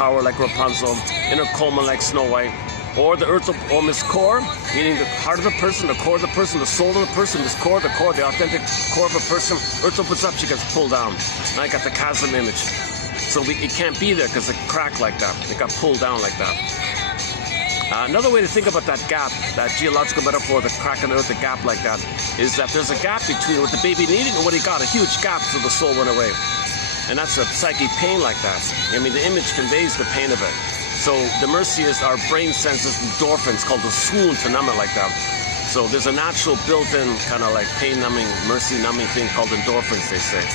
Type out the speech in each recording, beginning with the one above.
power like Rapunzel, inner Coleman like Snow White, or the earth or Miss Core, meaning the heart of the person, the core of the person, the soul of the person, Miss Core, the authentic core of a person. Earth opens up, she gets pulled down. Now I got the chasm image. So it can't be there because it cracked like that. It got pulled down like that. Another way to think about that gap, that geological metaphor, the crack in the earth, the gap like that, is that there's a gap between what the baby needed and what he got, a huge gap, so the soul went away. And that's a psychic pain like that. I mean, the image conveys the pain of it. So the mercy is our brain senses endorphins called the swoon to numb it like that. So there's a natural built-in kind of like pain-numbing, mercy-numbing thing called endorphins, they say.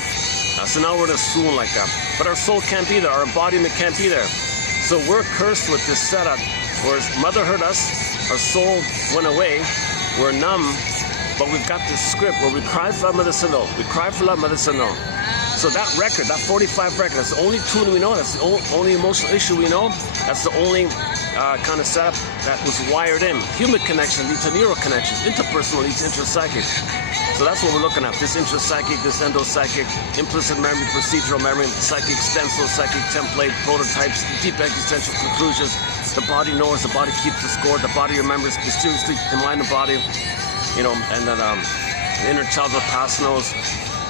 So now we're in a swoon like that. But our soul can't be there. Our embodiment can't be there. So we're cursed with this setup. Whereas mother hurt us, our soul went away, we're numb, but we've got this script where we cry for love, mother said no. We cry for love, mother said no. So that record, that 45 record, that's the only tune we know, that's the only emotional issue we know, that's the only kind of setup that was wired in. Human connection leads to neural connections, interpersonal leads to intrapsychic. So that's what we're looking at, this intrapsychic, this endopsychic, implicit memory, procedural memory, psychic stencil, psychic template, prototypes, deep existential conclusions. The body knows, the body keeps the score, the body remembers mysteriously the mind and body, you know, and then the inner child of the past knows.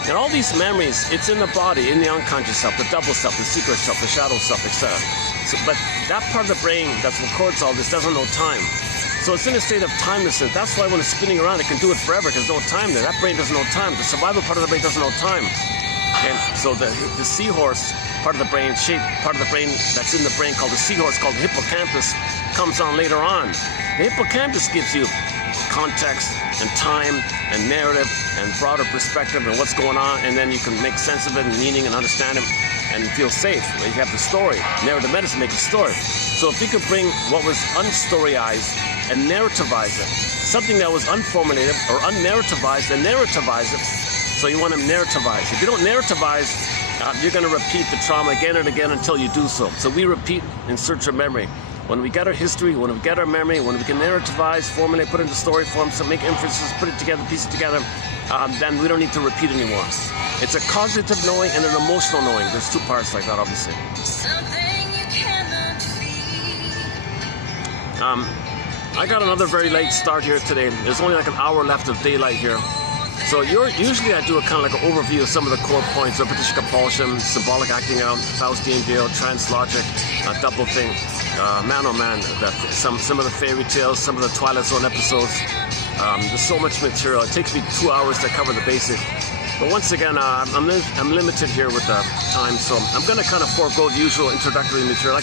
And all these memories, it's in the body, in the unconscious self, the double self, the secret self, the shadow self, etc. So, but that part of the brain that records all this doesn't know time. So it's in a state of timelessness. That's why when it's spinning around, it can do it forever because there's no time there. That brain doesn't know time. The survival part of the brain doesn't know time. And so the seahorse part of the brain, shape part of the brain that's in the brain called the seahorse, called the hippocampus, comes on later on. The hippocampus gives you context and time and narrative and broader perspective and what's going on, and then you can make sense of it and meaning and understand it and feel safe. You have the story. Narrative medicine makes a story. So if you could bring what was unstoryized and narrativize it, something that was unformulated or unnarrativized and narrativize it. So you want to narrativize. If you don't narrativize, you're going to repeat the trauma again and again until you do so. So we repeat in search of memory. When we get our history, when we get our memory, when we can narrativize, formulate, put it into story form, so make inferences, put it together, piece it together, then we don't need to repeat anymore. It's a cognitive knowing and an emotional knowing. There's two parts like that, obviously. I got another very late start here today. There's only like an hour left of daylight here. So usually I do a kind of like an overview of some of the core points: repetition, compulsion, symbolic acting out, Faustian deal, trance logic, double thing, man oh man, some of the fairy tales, some of the Twilight Zone episodes. There's so much material. It takes me 2 hours to cover the basic. But once again, I'm limited here with the time, so I'm going to kind of forego the usual introductory material.